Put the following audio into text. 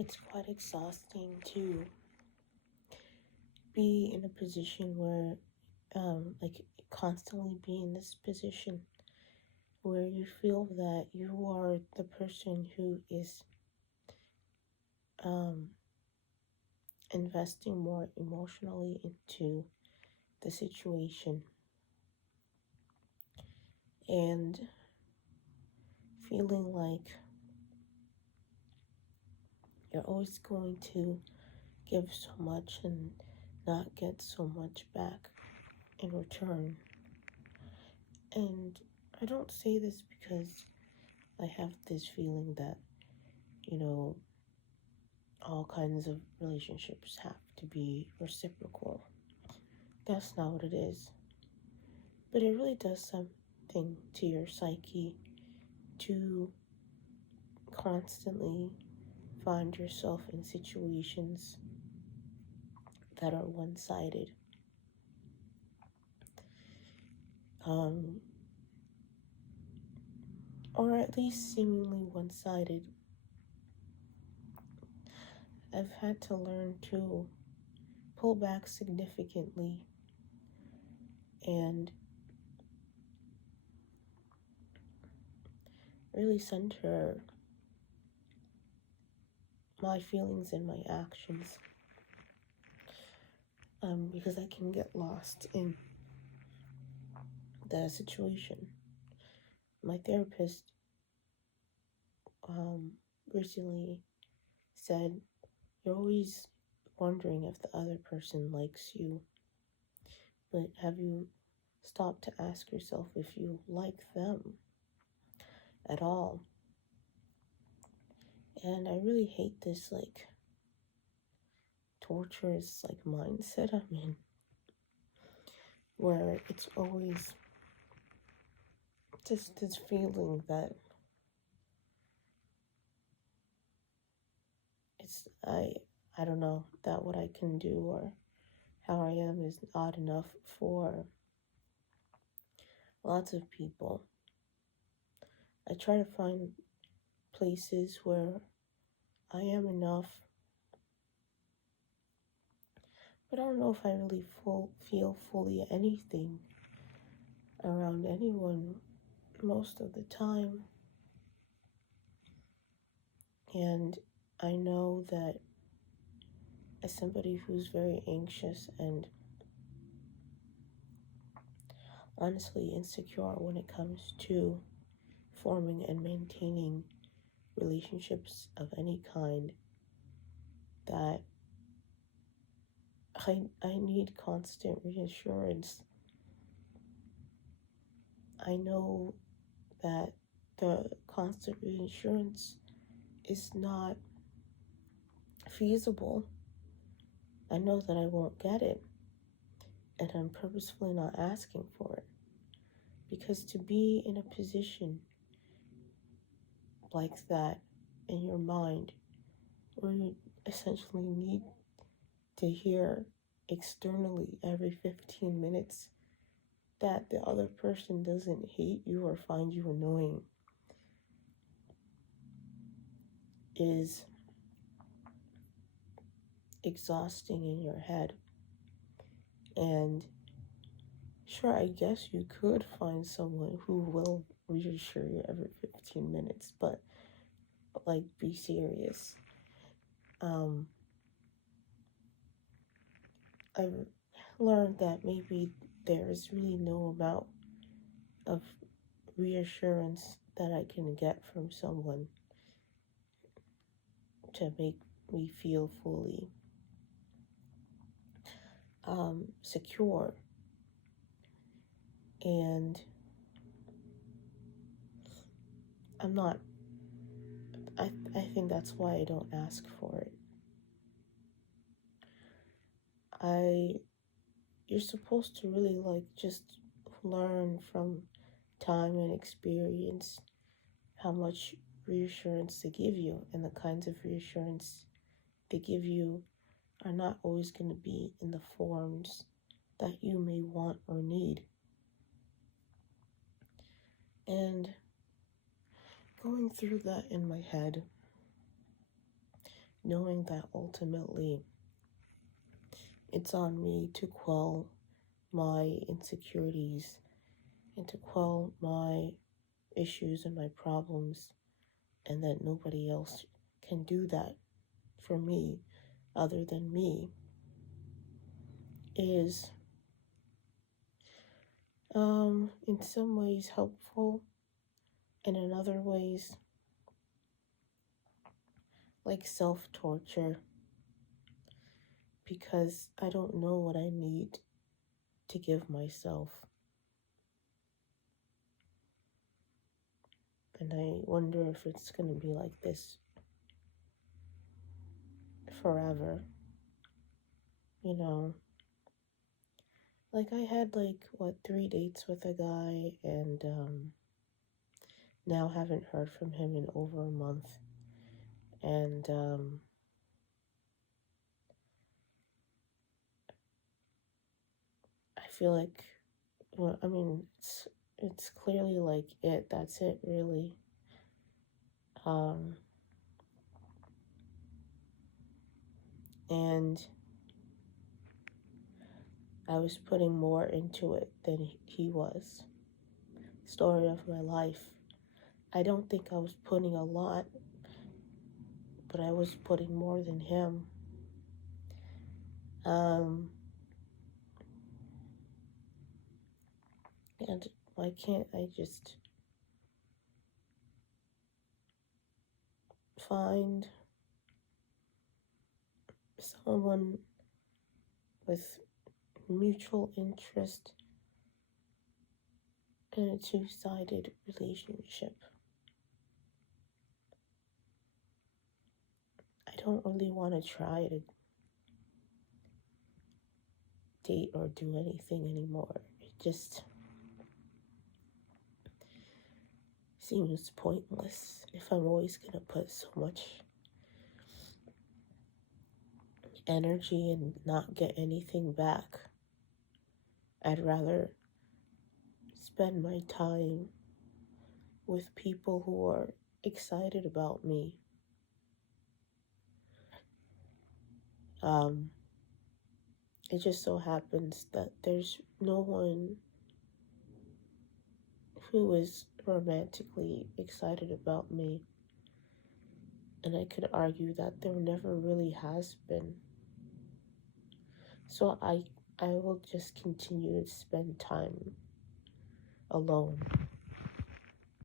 it's quite exhausting to be in a position where, like, constantly be in this position where you feel that you are the person who is um, investing more emotionally into the situation and feeling like you're always going to give so much and not get so much back in return. And I don't say this because I have this feeling that, you know, all kinds of relationships have to be reciprocal. That's not what it is. But it really does something to your psyche to constantly find yourself in situations that are one sided. Um, or at least seemingly one sided. I've had to learn to pull back significantly and really center my feelings and my actions, because I can get lost in the situation. My therapist um, recently said, "You're always wondering if the other person likes you, but have you stopped to ask yourself if you like them at all?" And I really hate this, like, torturous, like, mindset I'm in, where it's always just this feeling that it's I don't know that what I can do or how I am is not enough for lots of people. I try to find places where I am enough, but I don't know if I really feel fully anything around anyone most of the time. And I know that as somebody who's very anxious and honestly insecure when it comes to forming and maintaining relationships of any kind, that I need constant reassurance. I know that the constant reassurance is not feasible. I know that I won't get it, and I'm purposefully not asking for it. Because to be in a position like that in your mind, where you essentially need to hear externally every 15 minutes that the other person doesn't hate you or find you annoying, is exhausting in your head. And sure, I guess you could find someone who will reassure you every 15 minutes, but like, be serious. I've learned that maybe there is really no amount of reassurance that I can get from someone to make me feel fully secure. And I'm not, I think that's why I don't ask for it. You're supposed to really, like, just learn from time and experience how much reassurance they give you, and the kinds of reassurance they give you are not always going to be in the forms that you may want or need. And going through that in my head knowing that ultimately it's on me to quell my insecurities and to quell my issues and my problems, and that nobody else can do that for me other than me, is in some ways helpful, and in other ways like self-torture, because I don't know what I need to give myself. And I wonder if it's going to be like this forever. You know, like I had 3 dates with a guy, and now haven't heard from him in over a month. And I feel like, well, I mean, it's clearly like that's it really. And I was putting more into it than he was. Story of my life. I don't think I was putting a lot, but I was putting more than him. And why can't I just find someone with mutual interest in a two-sided relationship? I don't really want to try to date or do anything anymore. It just seems pointless if I'm always going to put so much energy and not get anything back. I'd rather spend my time with people who are excited about me. It just so happens that there's no one who is romantically excited about me. And I could argue that there never really has been. So I will just continue to spend time alone.